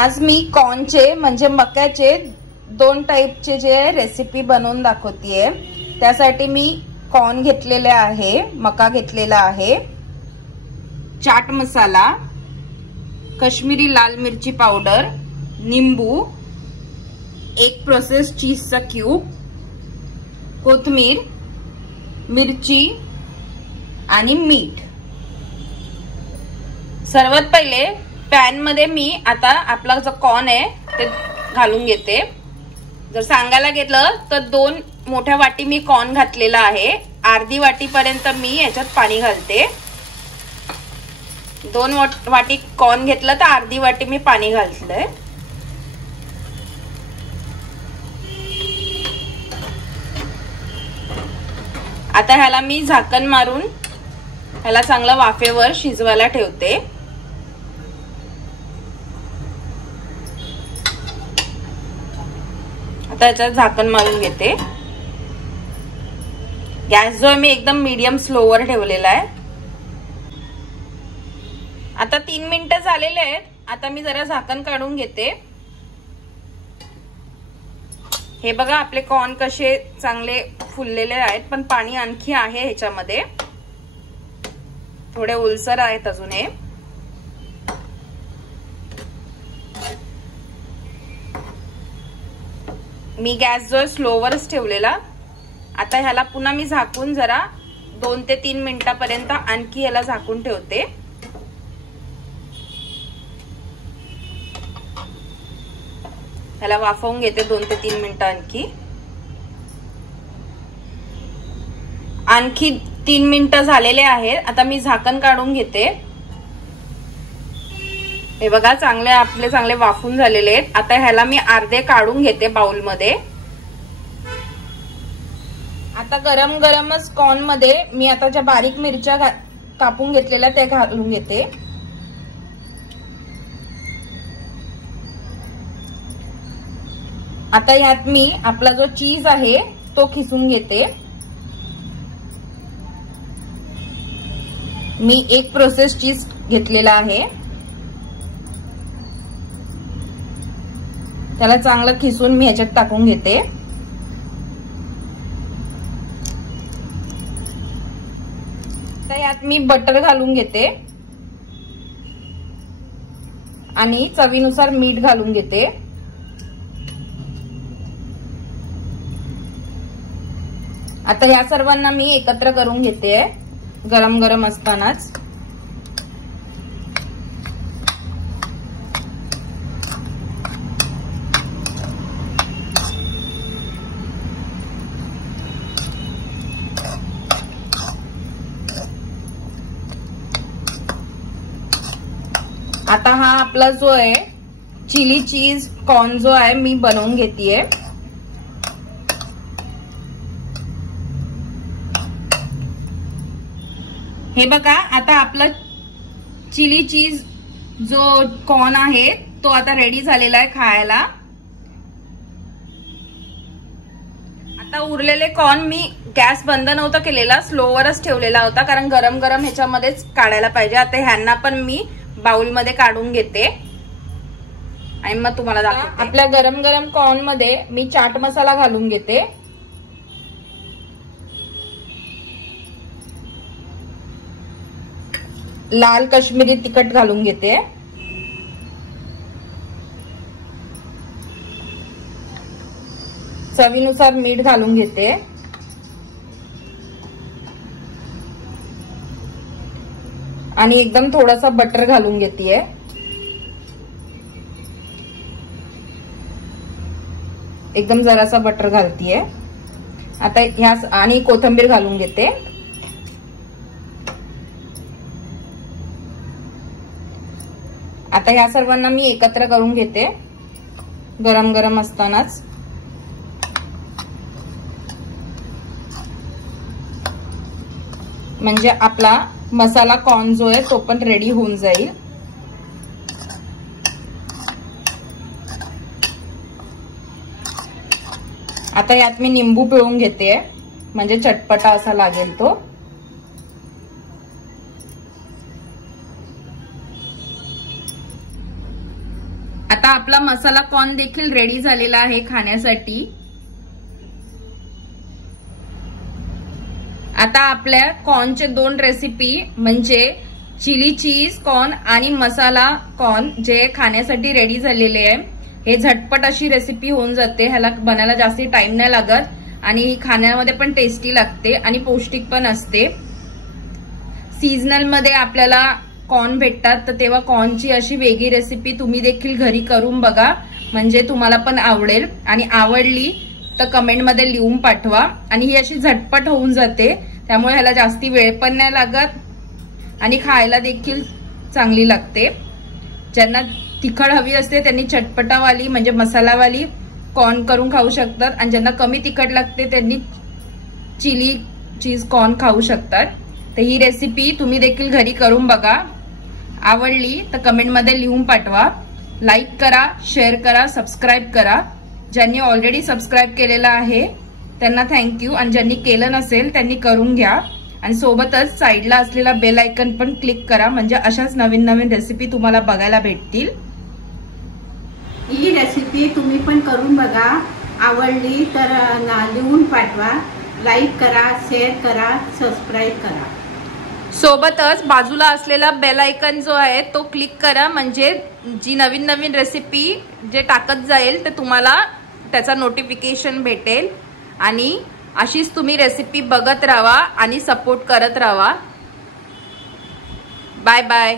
आज मी कॉर्नचे म्हणजे मक्याचे दोन टाइपचे जे रेसिपी बनवून दाखवतेय। त्यासाठी मी कॉर्न घेतलेले आहे, मका घेतलेला आहे, चाट मसाला, काश्मीरी लाल मिरची पावडर, निंबू, एक प्रोसेस चीजचा क्यूब, कोथिंबीर, मिरची आणि मीठ। सर्वात पहिले पॅन मध्ये मी आता आपला जो कॉर्न आहे ते घालून घेते। जर सांगायला घेतलं तर 2 मोठ्या वाटी मी कॉर्न घातलेला आहे, अर्धी वाटी पर्यंत मी याच्यात पाणी घालते। 2 वाटी कॉर्न घेतलं तर अर्धी वाटी मी पाणी घालतलंय। आता ह्याला मी झाकण मारून ह्याला चांगलं वाफेवर शिजवायला ठेवते। आता याच्यात झाकण मारून घेते। गॅस जो मी एकदम मीडियम स्लोवर ठेवलेला आहे। आता 3 मिनिटं झालेले आहेत। आता मी जरा झाकण काढून घेते। हे बघा आपले कॉर्न कसे चांगले फुललेले आहेत, पण पाणी आणखी आहे ह्याच्यामध्ये, थोडे ओलसर आहेत अजून हे। मी गॅस जो स्लोवरच ठेवलेला। आता ह्याला पुन्हा मी झाकून जरा 2 ते 3 मिनिटापर्यंत आणखी ह्याला झाकून ठेवते। ह्याला वाफवून घेते 2 ते 3 मिनिटं आणखी 3 मिनिटं झालेले आहेत। आता मी झाकण काढून घेते। हे बघा चांगले वाफून झालेले आहेत। आता ह्याला मी अर्धे काढून घेते बाउल मध्ये। आता गरम गरमच कॉर्न मध्ये मी आता ज्या बारीक मिरच्या कापून घेतलेल्या त्या घालून घेते। आता यात मी आपला जो चीज आहे तो खिसून घेते। मी एक प्रोसेस चीज घेतलेला आहे, त्याला चांगलं खिसून मी ह्याच्यात टाकून घेते। तर यात मी बटर घालून घेते आणि चवीनुसार मीठ घालून घेते। आता या सर्वांना मी एकत्र करून घेते गरम गरम असतानाच। आता हा आपला जो आहे चिली चीज कॉर्न जो आहे मी बनवून घेतेय। हे बघा आता आपला चिली चीज जो कॉर्न आहे तो आता रेडी झालेला आहे खायला। आता उरलेले कॉर्न मी गॅस बंद नव्हता केलेला, स्लोवरच ठेवलेला होता, कारण गरम गरम ह्याच्यामध्येच काढायला पाहिजे। आता ह्यांना पण मी बाउल मध्ये काढून घेते आणि मग तुम्हाला दाखवते। आपल्या गरम गरम कॉर्न मध्ये मी चाट मसाला घालून घेते। लाल काश्मीरी तिखट घालून घेते, चवीनुसार मीठ घालून घेते आणि एकदम थोडासा बटर घालून घेतेय। एकदम जरासा बटर घालतीये। आता ह्या आणि कोथिंबीर घालून घेते। आता ह्या सर्वांना मी एकत्र करून घेते गरम गरम असतानाच। म्हणजे आपला मसाला कॉर्न जो आहे तो पण रेडी होऊन जाईल। आता यात मी निंबू पिळून घेते, म्हणजे चटपटा असा लागेल तो। आता आपला मसाला कॉर्न देखील रेडी झालेला आहे खाण्यासाठी। आता आपल्या कॉर्नचे 2 रेसिपी म्हणजे चिली चीज कॉर्न आणि मसाला कॉर्न जे खाण्यासाठी रेडी झालेले आहे। हे झटपट अशी रेसिपी होऊन जाते, ह्याला बनायला जास्त टाइम नाही लागत आणि ही खाण्यामध्ये पण टेस्टी लागते आणि पौष्टिक पण असते। सीजनल मध्ये आपल्याला कॉर्न भेटतात, तर तेव्हा कॉर्नची अशी वेगळी रेसिपी तुम्ही देखील घरी करून बघा, म्हणजे तुम्हाला पण आवडेल आणि आवडली तर कमेंट मध्ये लिहून पाठवा। आणि ही अशी झटपट होऊन जाते, त्यामुळे ह्याला जास्ती वेळ पण नाही लागत आणि खायला देखील चांगली लागते। ज्यांना तिखट हवी असते त्यांनी चटपटावाली म्हणजे मसालावाली कॉर्न करून खाऊ शकतात आणि ज्यांना कमी तिखट लागते त्यांनी चिली चीज कॉर्न खाऊ शकतात। तर ही रेसिपी तुम्ही देखील घरी करून बघा, आवडली तर कमेंट मध्ये लिहून पाठवा। लाईक करा, शेअर करा, सबस्क्राईब करा। ज्यांनी ऑलरेडी सबस्क्राईब केलेलं आहे त्यांना थँक्यू आणि ज्यांनी केलं नसेल त्यांनी करून घ्या आणि सोबतच साईडला असलेला बेल आयकन पण क्लिक करा, म्हणजे अशाच नवीन नवीन रेसिपी तुम्हाला बघायला भेटतील। ही रेसिपी तुम्ही पण करून बघा, आवडली तर लिहून पाठवा, लाईक करा, शेअर करा, सबस्क्राईब करा। सोबतच बाजूला असलेला बेल आयकन जो आहे तो क्लिक करा, म्हणजे जी नवीन नवीन रेसिपी जे टाकत जाईल ते तुम्हाला त्याचा नोटिफिकेशन भेटेल आणि अशीच तुम्ही रेसिपी बघत राहा आणि सपोर्ट करत राहा। Bye bye.